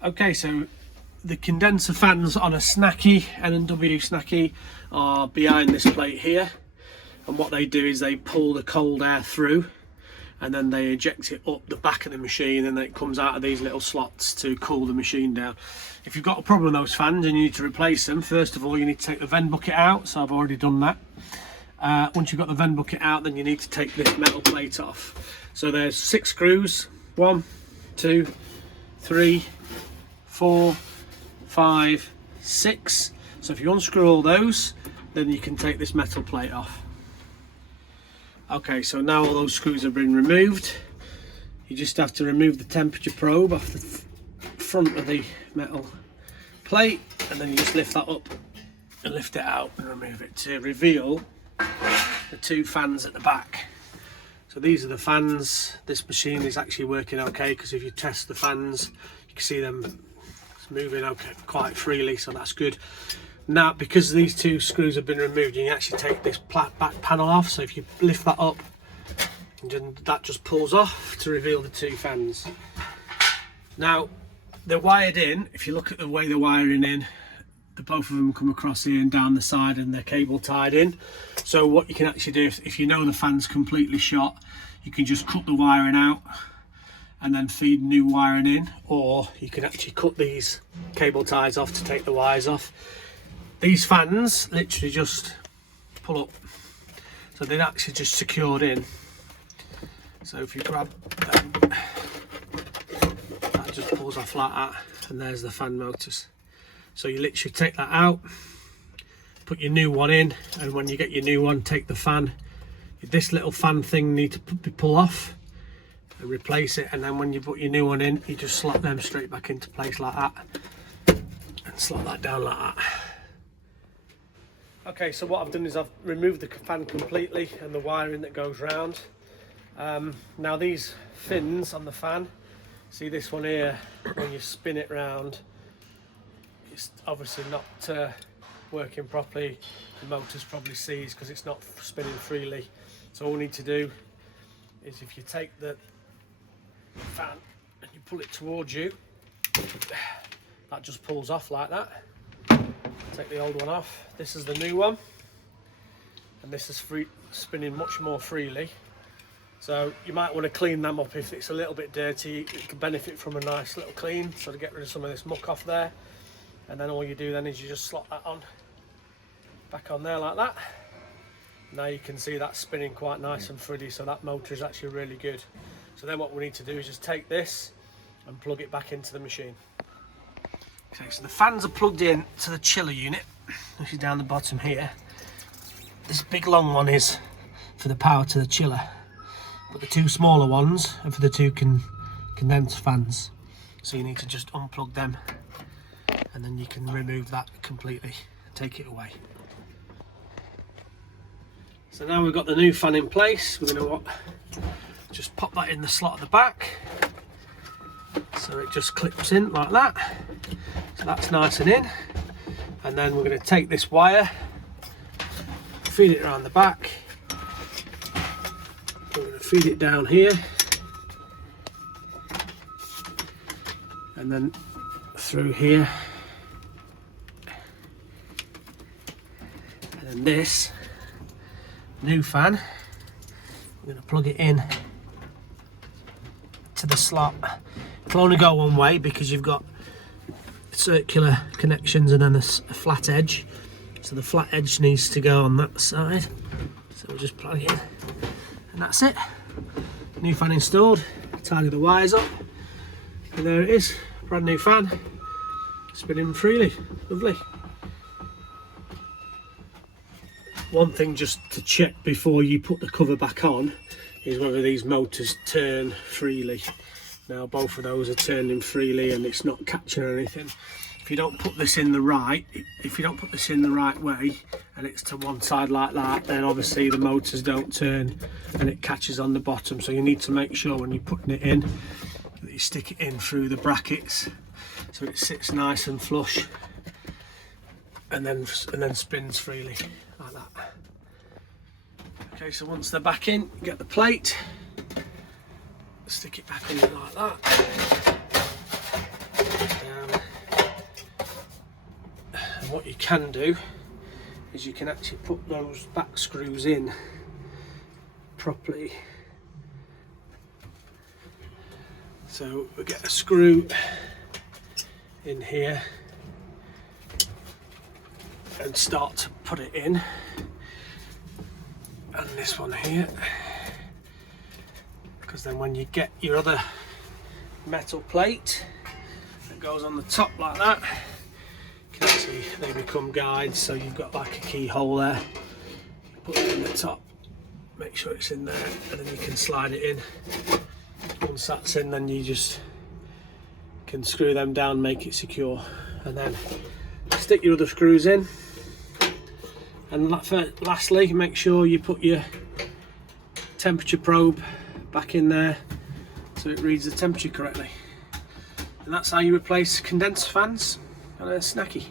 Okay, so the condenser fans on a Snakky, N&W Snakky, are behind this plate here, and what they do is they pull the cold air through and then they eject it up the back of the machine, and then it comes out of these little slots to cool the machine down. If you've got a problem with those fans and you need to replace them, first of all you need to take the vent bucket out, so I've already done that. Once you've got the vent bucket out, then you need to take this metal plate off. So there's 6 screws, 1, 2, 3, 4, 5, 6. So if you unscrew all those, then you can take this metal plate off. Okay, so now all those screws have been removed. You just have to remove the temperature probe off the front of the metal plate, and then you just lift that up and lift it out and remove it to reveal the 2 fans at the back. So these are the fans. This machine is actually working okay, because if you test the fans, you can see them moving okay, quite freely, so that's good. Now, because these 2 screws have been removed, you can actually take this back panel off. So if you lift that up, and that just pulls off to reveal the 2 fans. Now, they're wired in. If you look at the way they're wiring in, both of them come across here and down the side, and they're cable tied in. So what you can actually do, if you know the fan's completely shot, you can just cut the wiring out and then feed new wiring in, or you can actually cut these cable ties off to take the wires off. These fans literally just pull up, so they're actually just secured in. So if you grab them, that just pulls off like that, and there's the fan motors. So you literally take that out, put your new one in, and when you get your new one, take the fan. This little fan thing needs to be pulled off and replace it, and then when you put your new one in, you just slot them straight back into place like that, and slot that down like that. Okay, so what I've done is I've removed the fan completely and the wiring that goes round. Now these fins on the fan, see this one here, when you spin it round, it's obviously not working properly. The motor's probably seized because it's not spinning freely. So all we need to do is, if you take the fan and you pull it towards you, that just pulls off like that. Take the old one off. This is the new one, and this is spinning much more freely. So you might want to clean them up if it's a little bit dirty. It can benefit from a nice little clean, so to get rid of some of this muck off there. And then all you do then is you just slot that on, back on there like that. Now you can see that spinning quite nice and freely, so that motor is actually really good. So then what we need to do is just take this and plug it back into the machine. Okay, so the fans are plugged in to the chiller unit, which is down the bottom here. This big long one is for the power to the chiller, but the 2 smaller ones are for the 2 condenser fans. So you need to just unplug them, and then you can remove that completely and take it away. So now we've got the new fan in place, we're going to just pop that in the slot at the back, so it just clips in like that. So that's nice and in, and then we're going to take this wire, feed it around the back, we're going to feed it down here, and then through here, and then this new fan, we're going to plug it in to the slot. It'll only go one way because you've got circular connections and then a flat edge, so the flat edge needs to go on that side. So we'll just plug it in, and that's it. New fan installed. Tidy the wires up, and there it is, brand new fan, spinning freely. Lovely. One thing just to check before you put the cover back on is whether these motors turn freely. Now both of those are turning freely and it's not catching or anything. If you don't put this in the right, way and it's to one side like that, then obviously the motors don't turn and it catches on the bottom. So you need to make sure when you're putting it in that you stick it in through the brackets so it sits nice and flush, and then spins freely like that. Okay, so once they're back in, get the plate, stick it back in like that, And what you can do is you can actually put those back screws in properly. So we get a screw in here and start to put it in, and this one here, because then when you get your other metal plate that goes on the top like that, you can actually, they become guides, so you've got like a keyhole there. You put it in the top, make sure it's in there, and then you can slide it in. Once that's in, then you just can screw them down, make it secure, and then stick your other screws in. And lastly, make sure you put your temperature probe back in there so it reads the temperature correctly. And that's how you replace condenser fans on a Snakky.